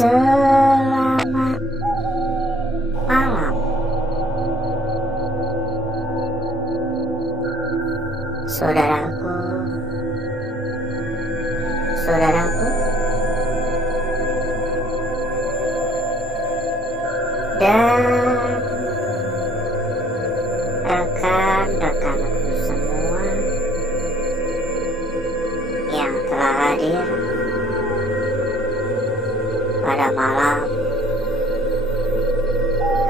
Selamat malam, saudaraku, dan rekan-rekanku semua yang telah hadir pada malam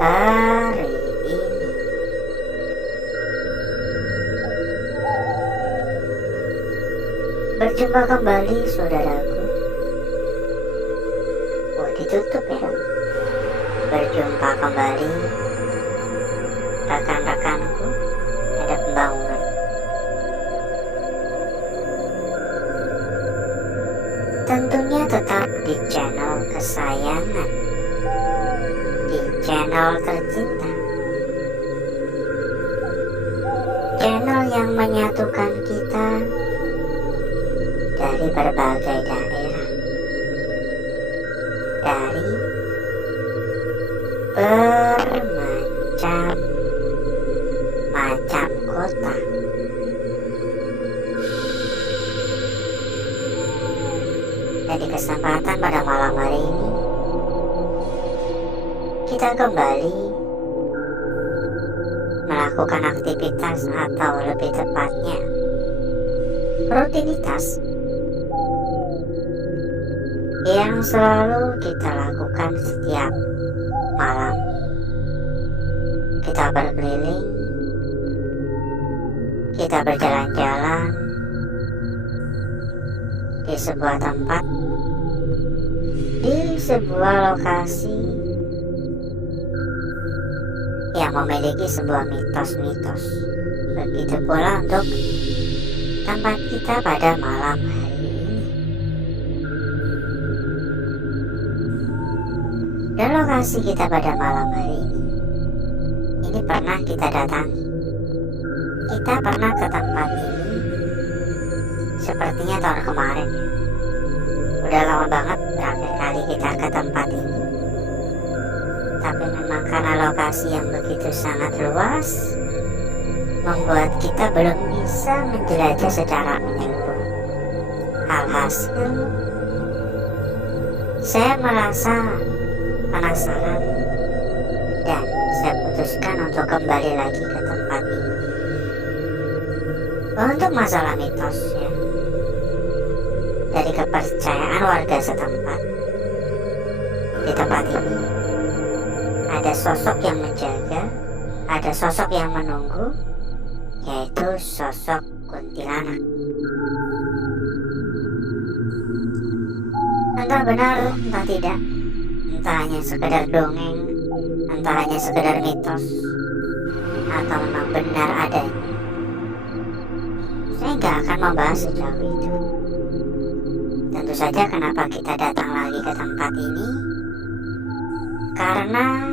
hari ini. Berjumpa kembali, saudaraku. Oh, ditutup ya. Berjumpa kembali, rekan-rekanku. Ada pembangunan. Tentunya tetap di channel kesayangan, di channel tercinta, channel yang menyatukan kita dari berbagai daerah, dari bermacam-macam kota. Dan di kesempatan pada malam hari ini, kita kembali melakukan aktivitas, atau lebih tepatnya rutinitas yang selalu kita lakukan setiap malam. Kita berkeliling, kita berjalan-jalan di sebuah tempat, di sebuah lokasi yang memiliki sebuah mitos-mitos. Begitu pula untuk tempat kita pada malam hari ini. Dan lokasi kita pada malam hari ini pernah kita datangi. Kita pernah ke tempat ini sepertinya tahun kemarin. Udah lama banget terakhir kali kita ke tempat ini. Tapi memang karena lokasi yang begitu sangat luas, membuat kita belum bisa menjelajah secara menyeluruh. Alhasil, saya merasa penasaran dan saya putuskan untuk kembali lagi ke tempat ini. Untuk masalah mitosnya, dari kepercayaan warga setempat, di tempat ini ada sosok yang menjaga, ada sosok yang menunggu, yaitu sosok kuntilanak. Entah benar, entah tidak, entah hanya sekedar dongeng, entah hanya sekedar mitos, atau memang benar adanya. Saya nggak akan membahas sejauh itu. Tentu saja kenapa kita datang lagi ke tempat ini, karena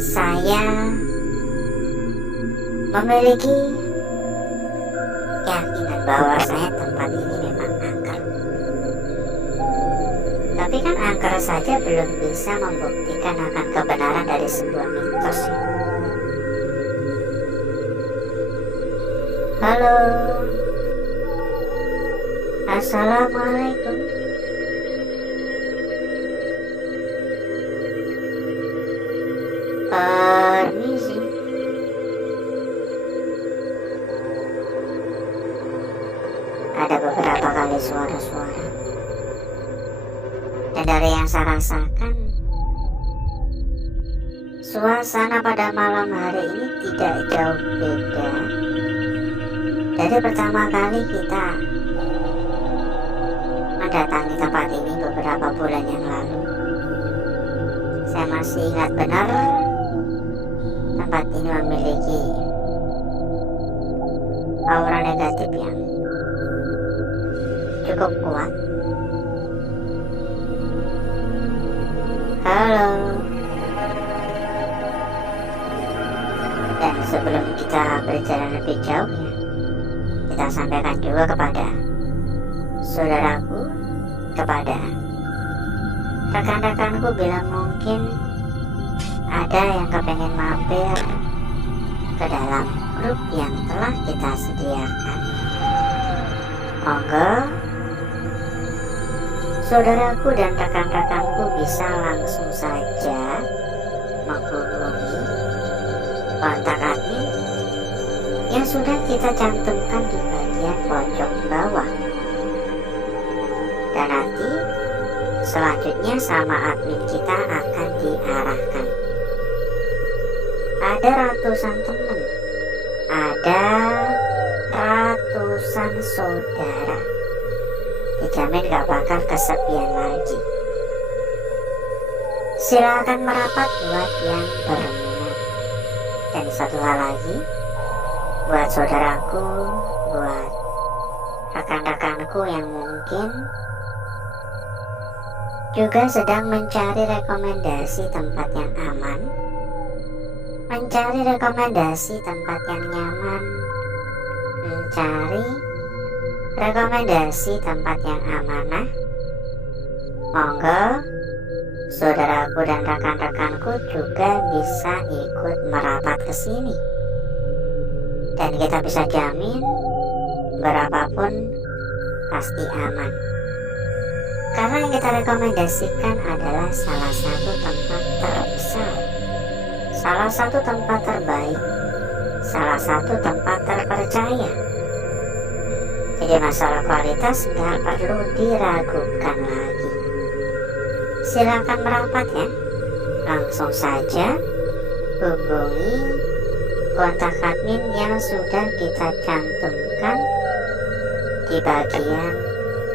saya memiliki keyakinan bahwasanya tempat ini memang angker. Tapi kan angker saja belum bisa membuktikan akan kebenaran dari sebuah mitos. Halo, assalamualaikum. Permisi. Ada beberapa kali suara-suara, dan dari yang saya rasakan, suasana pada malam hari ini tidak jauh beda dari pertama kali kita mendatangi tempat ini beberapa bulan yang lalu. Saya masih ingat benar, tempat ini memiliki aura negatif yang cukup kuat. Halo. Dan sebelum kita berjalan lebih jauh, kita sampaikan juga kepada saudaraku, kepada rekan-rekanku bilang mungkin ada yang kepengen mampir ke dalam grup yang telah kita sediakan. Monggo, saudaraku dan rekan-rekanku bisa langsung saja menghubungi kontak admin yang sudah kita cantumkan di bagian pojok bawah. Dan nanti selanjutnya sama admin kita akan diarahkan. Ada ratusan teman, ada ratusan saudara. Dijamin gak bakal kesepian lagi. Silakan merapat buat yang berminat. Dan satu hal lagi, buat saudaraku, buat rekan-rekanku yang mungkin juga sedang mencari rekomendasi tempat yang aman, mencari rekomendasi tempat yang nyaman, mencari rekomendasi tempat yang amanah. Monggo, saudaraku dan rekan-rekanku juga bisa ikut merapat ke sini. Dan kita bisa jamin berapapun pasti aman. Karena yang kita rekomendasikan adalah salah satu tempat terbesar, salah satu tempat terbaik, salah satu tempat terpercaya. Jadi masalah kualitas nggak perlu diragukan lagi. Silakan merapat ya. Langsung saja hubungi kontak admin yang sudah kita cantumkan di bagian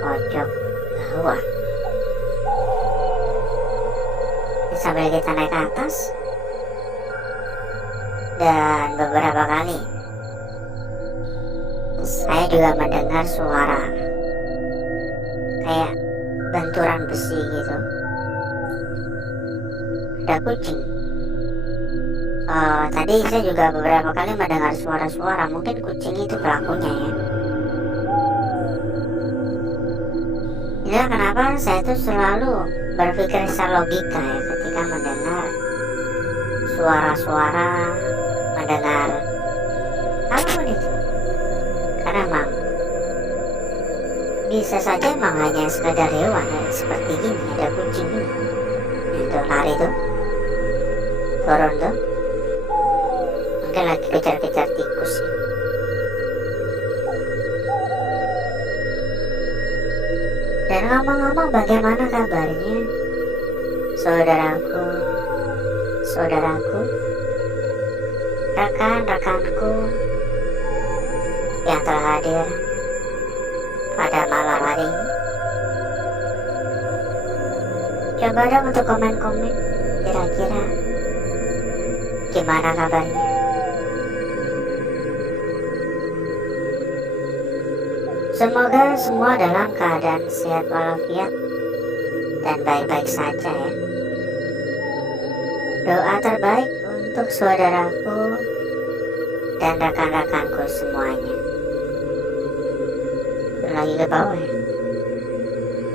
pojok bawah. Sambil kita naik ke atas, dan beberapa kali saya juga mendengar suara kayak benturan besi gitu. Ada kucing. Tadi saya juga beberapa kali mendengar suara-suara, mungkin kucing itu pelakunya ya. Inilah kenapa saya tuh selalu berpikir secara logika ya ketika mendengar suara-suara, mendengar apapun itu. Karena emang bisa saja emang hanya sekedar hewan ya, seperti gini, ada kucing ini, itu lari tuh, turun tuh, mungkin lagi kejar-kejar tikus ya. Dan ngomong-ngomong, bagaimana kabarnya saudaraku, rekan-rekanku yang telah hadir pada malam hari ini? Coba dong untuk komen-komen, kira-kira gimana kabarnya? Semoga semua dalam keadaan sehat walafiat dan baik-baik saja ya. Doa terbaik untuk saudaraku dan rekan-rekanku semuanya. Lagi ke bawah ya.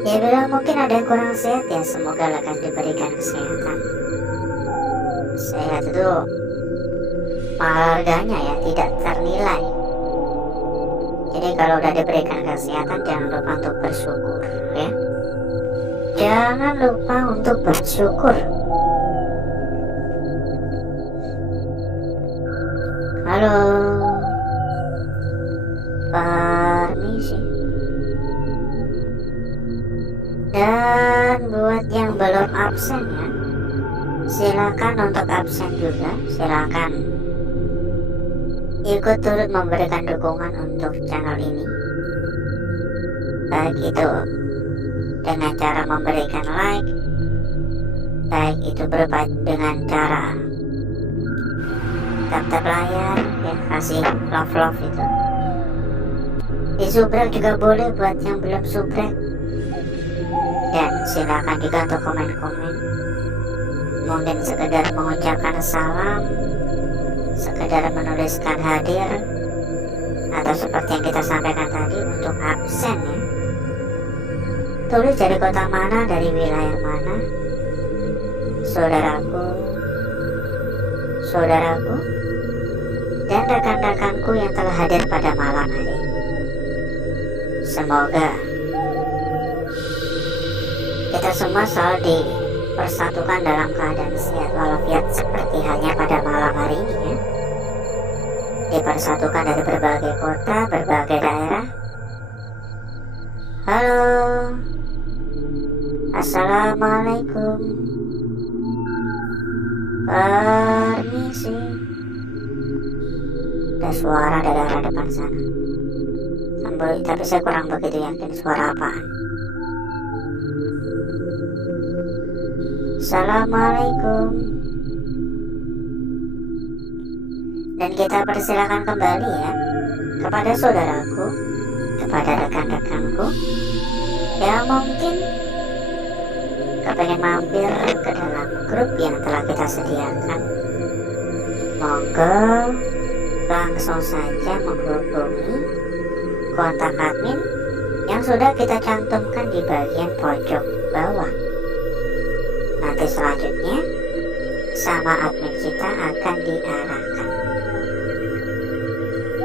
Ya bila mungkin ada yang kurang sehat ya, semoga lekas diberikan kesehatan. Sehat itu mahal harganya ya, tidak ternilai. Jadi kalau udah diberikan kesehatan, jangan lupa untuk bersyukur ya. Jangan lupa untuk bersyukur. Halo, permisi. Dan buat yang belum absen ya, silakan untuk absen juga. Silakan ikut turut memberikan dukungan untuk channel ini, baik itu dengan cara memberikan like, baik itu berupa dengan cara tap layar ya, kasih love itu. Di subrek juga boleh buat yang belum subrek. Dan silakan juga untuk komen-komen, mungkin sekedar mengucapkan salam, sekedar menuliskan hadir, atau seperti yang kita sampaikan tadi untuk absen ya. Tulis dari kota mana, dari wilayah mana. Saudaraku, saudaraku, dan rekan-rekanku yang telah hadir pada malam hari ini. Semoga kita semua selalu dipersatukan dalam keadaan sehat walafiat seperti halnya pada malam hari ini ya. Dipersatukan dari berbagai kota, berbagai daerah. Halo, assalamualaikum, permisi. Ada suara dari arah depan sana, tapi saya kurang begitu yakin suara apaan. Assalamualaikum. Dan kita persilakan kembali ya kepada saudaraku, kepada rekan-rekanku yang mungkin kepengen mampir ke dalam grup yang telah kita sediakan. Monggo langsung saja menghubungi kontak admin yang sudah kita cantumkan di bagian pojok bawah. Nanti selanjutnya sama admin kita akan diarahkan.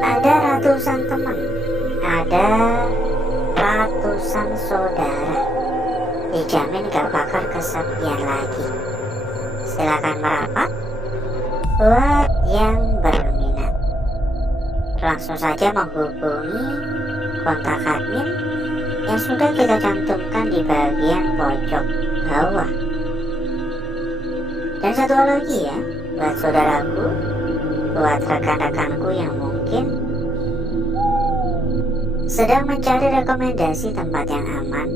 Ada ratusan teman, ada ratusan saudara, dijamin gak bakal kesepian lagi. Silakan merapat buat yang berminat. Langsung saja menghubungi kontak admin yang sudah kita cantumkan di bagian pojok bawah. Dan satu lagi ya, buat saudaraku, buat rekan-rekanku yang mungkin sedang mencari rekomendasi tempat yang aman,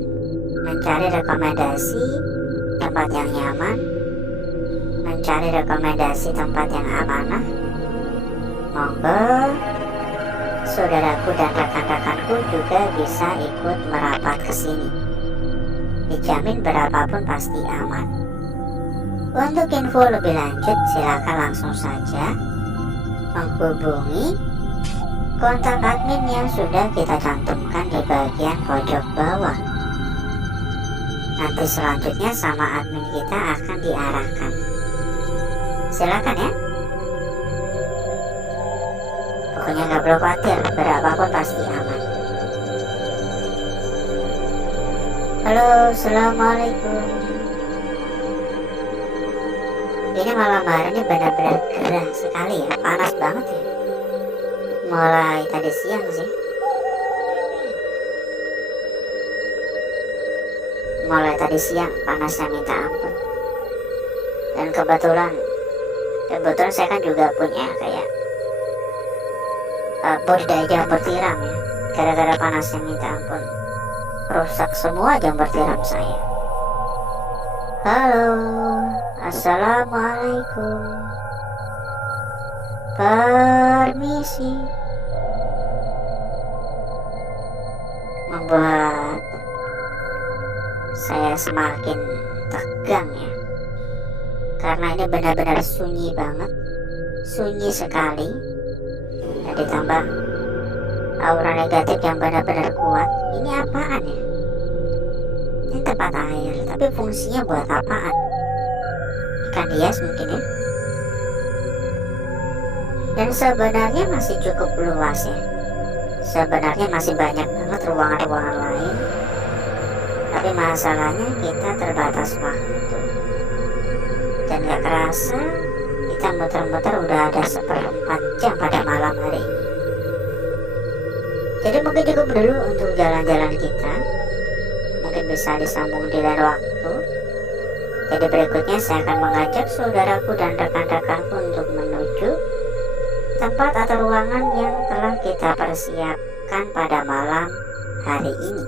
mencari rekomendasi tempat yang nyaman, mencari rekomendasi tempat yang amanah. Monggo saudaraku dan rekan-rekanku juga bisa ikut merapat ke sini. Dijamin berapapun pasti aman. Untuk info lebih lanjut silakan langsung saja menghubungi kontak admin yang sudah kita cantumkan di bagian pojok bawah. Nanti selanjutnya sama admin kita akan diarahkan. Silakan ya. Pokoknya gak perlu khawatir, berapapun pasti aman. Halo, assalamualaikum. Ini malam hari ini benar-benar gerah sekali ya, panas banget ya. Mulai tadi siang sih. Mulai tadi siang panasnya minta ampun. Dan kebetulan saya kan juga punya kayak budidaya jamur tiram ya. Gara-gara panasnya minta ampun, rusak semua jamur tiram saya. Halo, assalamualaikum, permisi. Membuat saya semakin tegang ya, karena ini benar-benar sunyi banget, sunyi sekali. Dan ditambah aura negatif yang benar-benar kuat. Ini apaan ya? Ini tempat air, tapi fungsinya buat apaan? Ikan hias mungkin ya. Dan sebenarnya masih cukup luas ya. Sebenarnya masih banyak banget ruangan-ruangan lain. Tapi masalahnya kita terbatas waktu. Dan gak kerasa kita muter-muter udah ada 1/4 jam pada malam hari ini. Jadi mungkin cukup dulu untuk jalan-jalan kita. Mungkin bisa disambung di lain waktu. Jadi berikutnya saya akan mengajak saudaraku dan rekan-rekanku untuk menuju tempat atau ruangan yang telah kita persiapkan pada malam hari ini.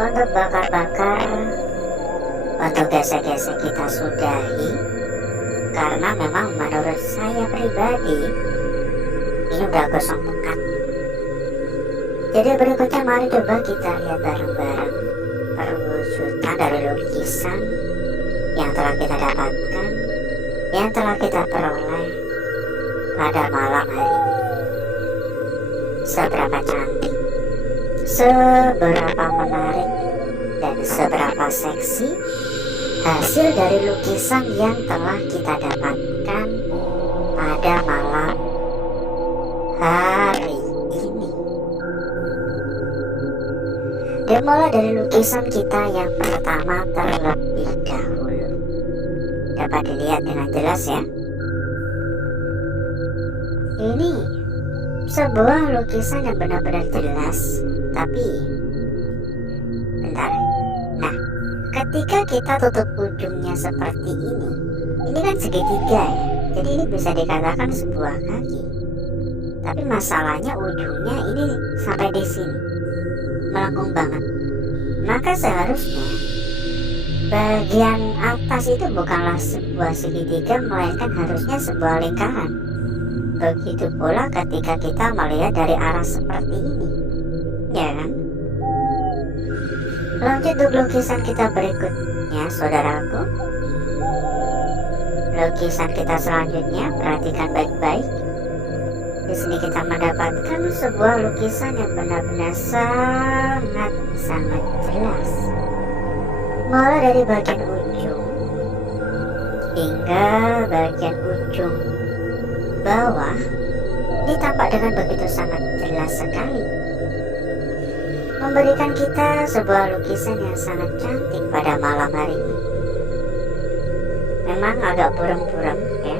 Untuk bakar-bakar, untuk gesek-gesek kita sudahi, karena memang menurut saya pribadi ini udah gosong pekat. Jadi berikutnya mari coba kita lihat bareng-bareng perwujudan dari lukisan yang telah kita dapatkan, yang telah kita peroleh pada malam hari ini. Seberapa cantik, seberapa menarik, dan seberapa seksi hasil dari lukisan yang telah kita dapatkan pada malam hari ini. Dimulai dari lukisan kita yang pertama terlebih dahulu. Dapat dilihat dengan jelas ya. Ini sebuah lukisan yang benar-benar jelas, tapi bentar. Nah, ketika kita tutup ujungnya seperti ini kan segitiga ya. Jadi ini bisa dikatakan sebuah kaki. Tapi masalahnya ujungnya ini sampai di sini, melengkung banget. Maka seharusnya bagian atas itu bukanlah sebuah segitiga, melainkan harusnya sebuah lingkaran. Begitu pula ketika kita melihat dari arah seperti ini, ya kan? Lanjut untuk lukisan kita berikutnya, saudaraku. Lukisan kita selanjutnya, perhatikan baik-baik. Di sini kita mendapatkan sebuah lukisan yang benar-benar sangat jelas. Mulai dari bagian ujung hingga bagian ujung bawah, ini tampak dengan begitu sangat jelas sekali, memberikan kita sebuah lukisan yang sangat cantik pada malam hari ini. Memang agak buram-buram ya,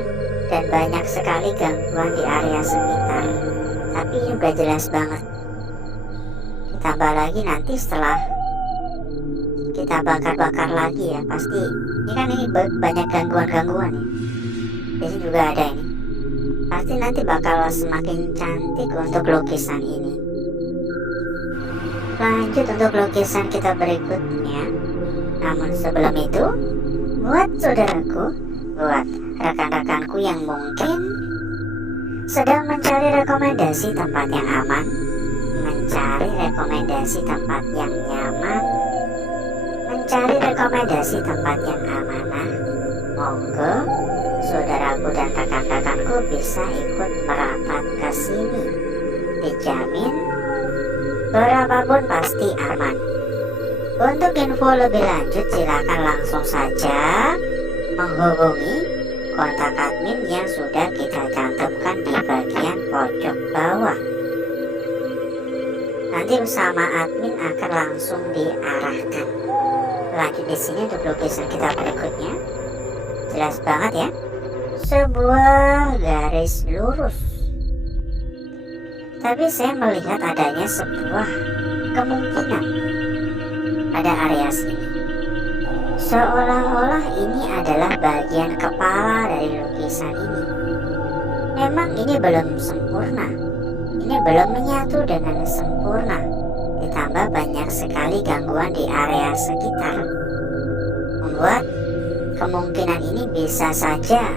dan banyak sekali gangguan di area sekitar, tapi juga jelas banget. Ditambah lagi nanti setelah kita bakar-bakar lagi ya, pasti ini banyak gangguan-gangguan ya. Di sini juga ada ini. Pasti nanti bakal semakin cantik untuk lukisan ini. Lanjut untuk lukisan kita berikutnya. Namun sebelum itu, buat saudaraku, buat rekan-rekanku yang mungkin sedang mencari rekomendasi tempat yang aman, mencari rekomendasi tempat yang nyaman, mencari rekomendasi tempat yang amanah. Monggo saudaraku dan rekan-rekanku bisa ikut merapat ke sini. Dijamin berapapun pasti aman. Untuk info lebih lanjut silakan langsung saja menghubungi kontak admin yang sudah kita cantumkan di bagian pojok bawah. Nanti bersama admin akan langsung diarahkan. Lanjut di sini untuk lukisan kita berikutnya. Jelas banget ya, sebuah garis lurus. Tapi saya melihat adanya sebuah kemungkinan pada area sini. Seolah-olah ini adalah bagian kepala dari lukisan ini. Memang ini belum sempurna. Ini belum menyatu dengan sempurna. Ditambah banyak sekali gangguan di area sekitar. Membuat kemungkinan ini bisa saja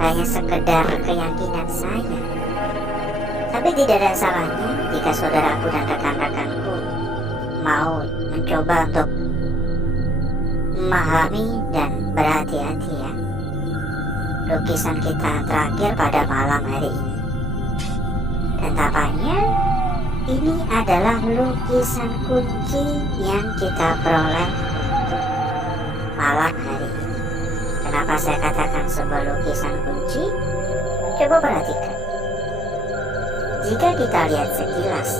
hanya sekedar keyakinan saya. Tapi tidak ada salahnya jika saudaraku dan rekan-rekanku mau mencoba untuk memahami dan berhati-hati ya. Lukisan kita terakhir pada malam hari ini. Dan tampaknya ini adalah lukisan kunci yang kita peroleh untuk malam hari ini. Kenapa saya katakan sebuah lukisan kunci? Coba perhatikan. Jika kita lihat sekilas,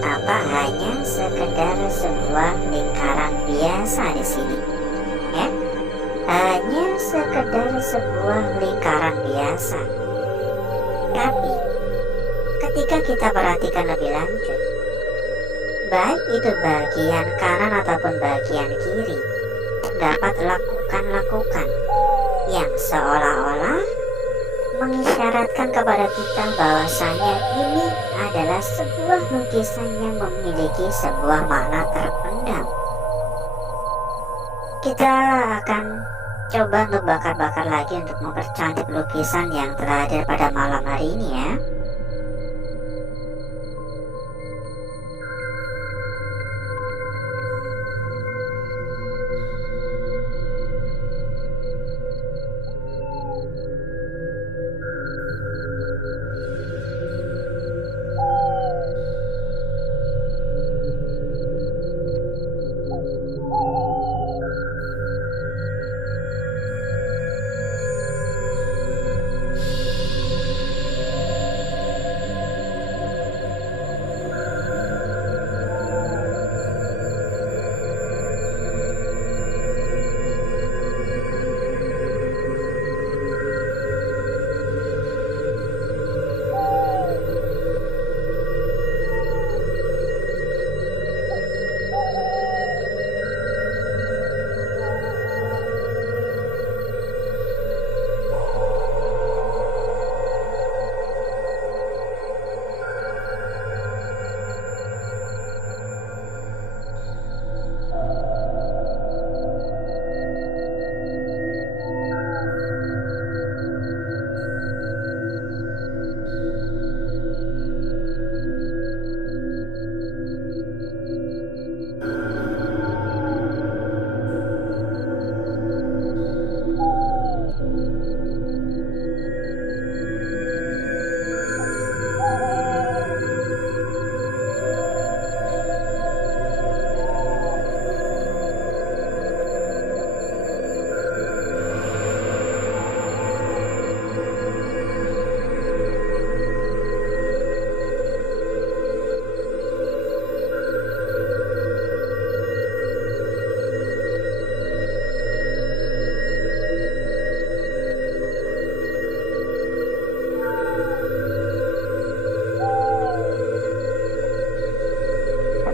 tampak hanya sekedar sebuah lingkaran biasa di sini. Ya, hanya sekedar sebuah lingkaran biasa. Tapi ketika kita perhatikan lebih lanjut, baik itu bagian kanan ataupun bagian kiri, terdapat lekukan-lekukan yang seolah-olah mengisyaratkan kepada kita bahwasanya ini adalah sebuah lukisan yang memiliki sebuah makna terpendam. Kita akan coba untuk bakar-bakar lagi untuk mempercantik lukisan yang telah hadir pada malam hari ini ya.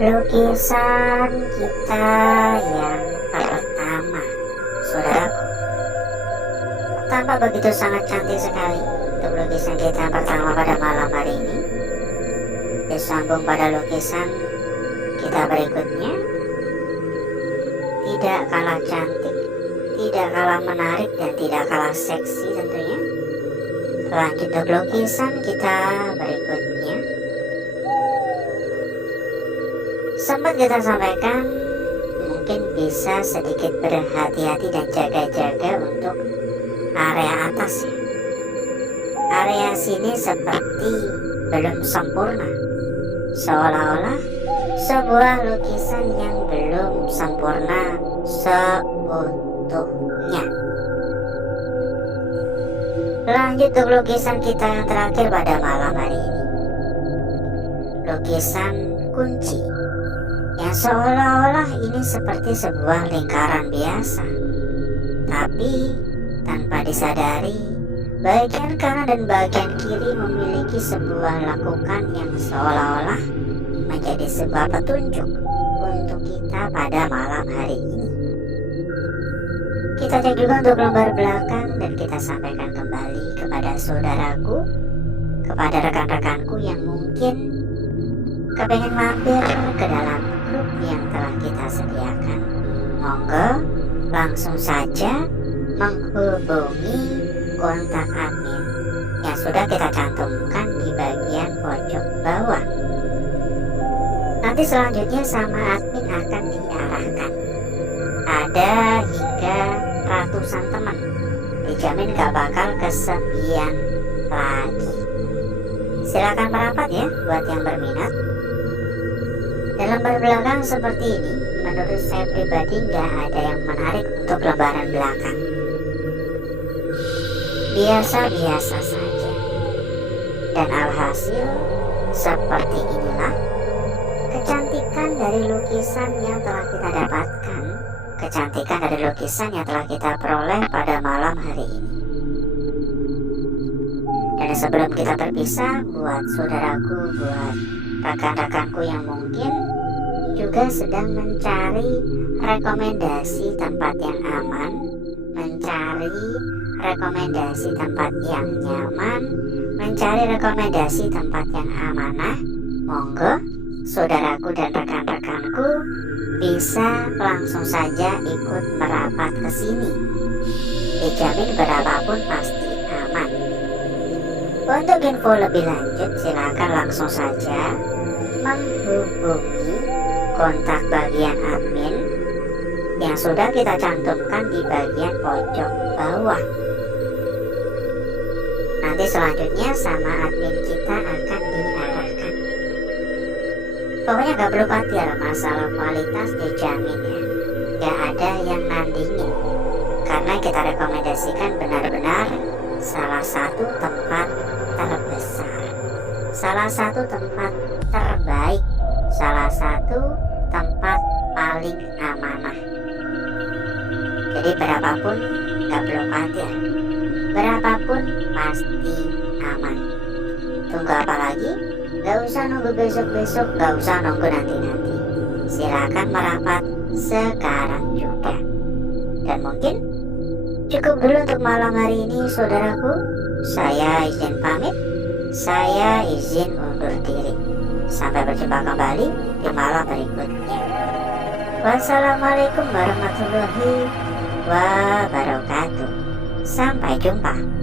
Lukisan kita yang pertama, saudaraku, tampak begitu sangat cantik sekali untuk lukisan kita yang pertama pada malam hari ini. Disambung pada lukisan kita berikutnya, tidak kalah cantik, tidak kalah menarik, dan tidak kalah seksi tentunya. Lanjut untuk lukisan kita berikutnya. sempat kita sampaikan, mungkin bisa sedikit berhati-hati dan jaga-jaga untuk area atas. Area sini seperti belum sempurna, seolah-olah sebuah lukisan yang belum sempurna seutuhnya. Lanjut ke lukisan kita yang terakhir pada malam hari ini. Lukisan kunci yang seolah-olah ini seperti sebuah lingkaran biasa, tapi tanpa disadari bagian kanan dan bagian kiri memiliki sebuah lekukan yang seolah-olah menjadi sebuah petunjuk untuk kita pada malam hari ini. Kita cek juga untuk lembar belakang dan kita sampaikan kembali kepada saudaraku, kepada rekan-rekanku yang mungkin kepengen mampir ke dalam grup yang telah kita sediakan. Monggo langsung saja menghubungi kontak admin yang sudah kita cantumkan di bagian pojok bawah. Nanti selanjutnya sama admin akan diarahkan. Ada hingga ratusan teman, dijamin gak bakal kesepian lagi. Silakan merapat ya buat yang berminat. Dan lembar belakang seperti ini, menurut saya pribadi gak ada yang menarik untuk lembaran belakang. Biasa-biasa saja. Dan alhasil seperti inilah kecantikan dari lukisan yang telah kita dapatkan, kecantikan dari lukisan yang telah kita peroleh pada malam hari ini. Dan sebelum kita berpisah, buat saudaraku, buat rekan-rekanku yang mungkin juga sedang mencari rekomendasi tempat yang aman, mencari rekomendasi tempat yang nyaman, mencari rekomendasi tempat yang amanah, monggo saudaraku dan rekan-rekanku bisa langsung saja ikut merapat ke sini. Dijamin berapapun pasti aman. Untuk info lebih lanjut silakan langsung saja menghubungi kontak bagian admin yang sudah kita cantumkan di bagian pojok bawah. Nanti selanjutnya sama admin kita akan diarahkan. Pokoknya gak perlu khawatir, masalah kualitas dijamin ya. Gak ada yang nandingin, karena kita rekomendasikan benar-benar salah satu tempat terbesar, salah satu tempat terbaik, salah satu tempat paling amanah. Jadi berapapun gak perlu khawatir, berapapun pasti aman. Tunggu apa lagi? Gak usah nunggu besok-besok, gak usah nunggu nanti-nanti. Silakan merapat sekarang juga. Dan mungkin cukup dulu untuk malam hari ini saudaraku. Saya izin pamit, saya izin undur diri. Sampai berjumpa kembali di malam berikutnya. Wassalamualaikum warahmatullahi wabarakatuh. Sampai jumpa.